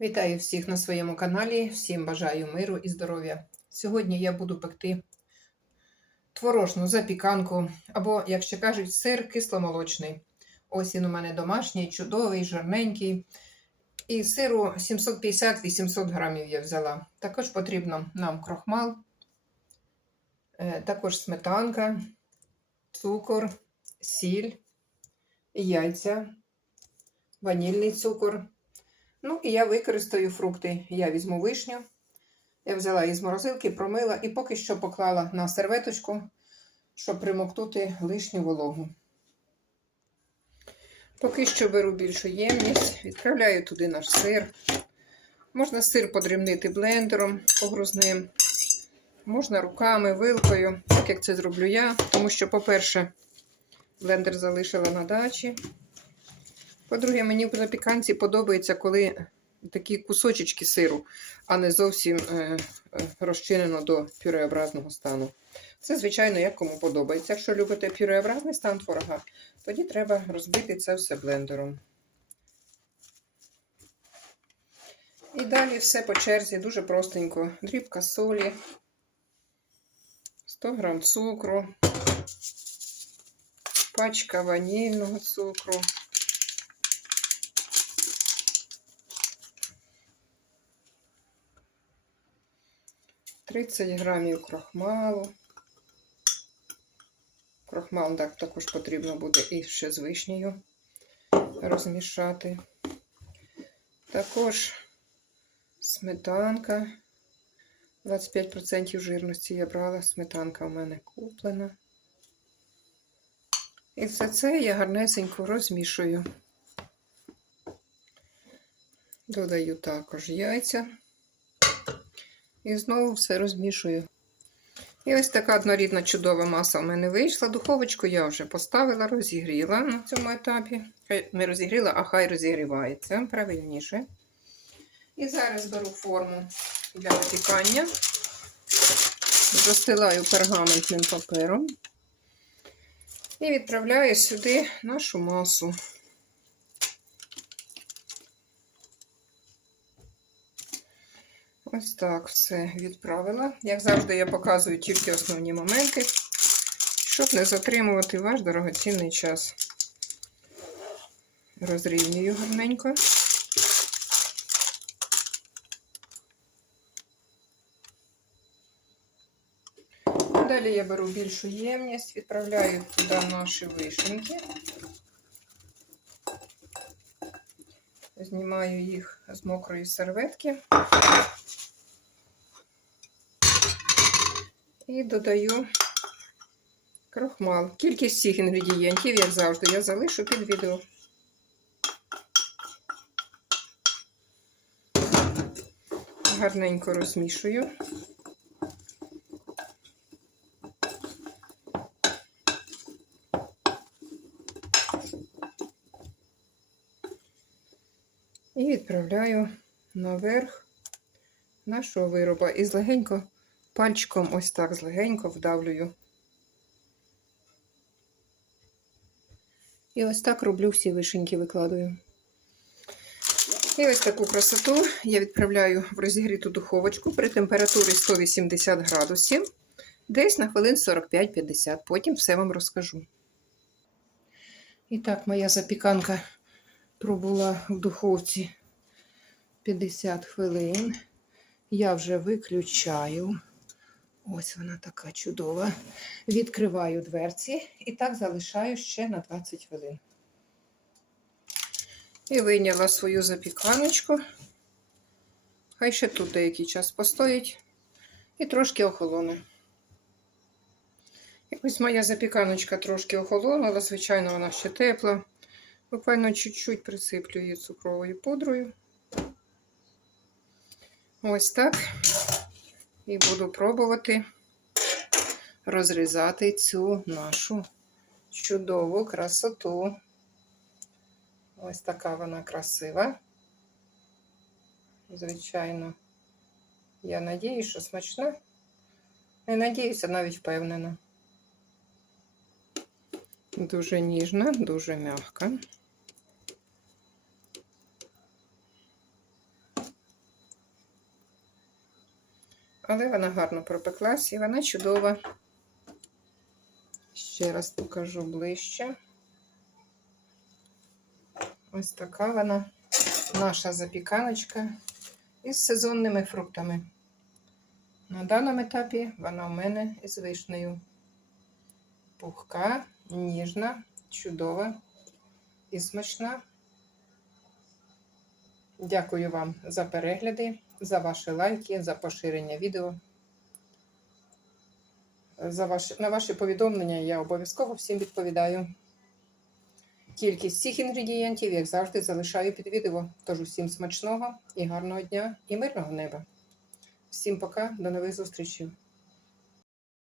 Вітаю всіх на своєму каналі. Всім бажаю миру і здоров'я. Сьогодні я буду пекти творожну запіканку, або, як ще кажуть, сир кисломолочний. Ось він у мене домашній, чудовий, жирненький. І сиру 750-800 грамів я взяла. Також потрібно нам крохмал, е, також сметанка, цукор, сіль, яйця, ванільний цукор. Ну, і я використаю фрукти. Я візьму вишню. Я взяла із морозилки, промила і поки що поклала на серветочку, щоб примоктути лишню вологу. Поки що беру більшу ємність, відправляю туди наш сир. Можна сир подрібнити блендером погрузним, можна руками, вилкою, так як це зроблю я. Тому що, по-перше, блендер залишила на дачі. По-друге, мені в запіканці подобається, коли такі кусочечки сиру, а не зовсім е, е, розчинено до пюреобразного стану. Це, звичайно, як кому подобається. Якщо любите пюреобразний стан творога, тоді треба розбити це все блендером. І далі все по черзі, дуже простенько. Дрібка солі, 100 грам цукру, пачка ванільного цукру. 30 грамів крохмалу. Крохмал так, також потрібно буде і ще з вишнею розмішати. Також сметанка. 25% жирності я брала, сметанка у мене куплена. І все це я гарнесенько розмішую. Додаю також яйця. І знову все розмішую. І ось така однорідна чудова маса в мене вийшла. Духовочку я вже поставила, розігріла на цьому етапі. Не розігріла, а хай розігрівається правильніше. І зараз беру форму для випікання, застилаю пергаментним папером і відправляю сюди нашу масу. Ось так все відправила. Як завжди, я показую тільки основні моменти, щоб не затримувати ваш дорогоцінний час. Розрівнюю гарненько. Далі я беру більшу ємність, відправляю туди наші вишеньки. Знімаю їх з мокрої серветки. І додаю крохмал. Кількість всіх інгредієнтів, як завжди, я залишу під відео. Гарненько розмішую. І відправляю наверх нашого вироба і злегенько пальчиком ось так злегенько вдавлюю. І ось так роблю всі вишеньки, викладаю. І ось таку красоту я відправляю в розігріту духовочку при температурі 180 градусів, десь на хвилин 45-50. Потім все вам розкажу. І так, моя запіканка пробула в духовці 50 хвилин. Я вже виключаю. Ось вона така чудова. Відкриваю дверці і так залишаю ще на 20 хвилин. І вийняла свою запіканочку. Хай ще тут деякий час постоїть і трошки охолоне. Якось моя запіканочка трошки охолонула, звичайно, вона ще тепла. Буквально чуть-чуть присиплю її цукровою пудрою. Ось так. І буду пробувати розрізати цю нашу чудову красоту. Ось така вона красива. Звичайно, я надіюсь, що смачна. Не надіюся, навіть впевнена. Дуже ніжна, дуже м'яка. Але вона гарно пропеклась і вона чудова. Ще раз покажу ближче. Ось така вона, наша запіканочка із сезонними фруктами. На даному етапі вона у мене із вишнею. Пухка, ніжна, чудова і смачна. Дякую вам за перегляди, за ваші лайки, за поширення відео. За ваші, на ваші повідомлення я обов'язково всім відповідаю. Кількість всіх інгредієнтів, як завжди, залишаю під відео. Тож усім смачного і гарного дня і мирного неба. Всім пока, до нових зустрічей.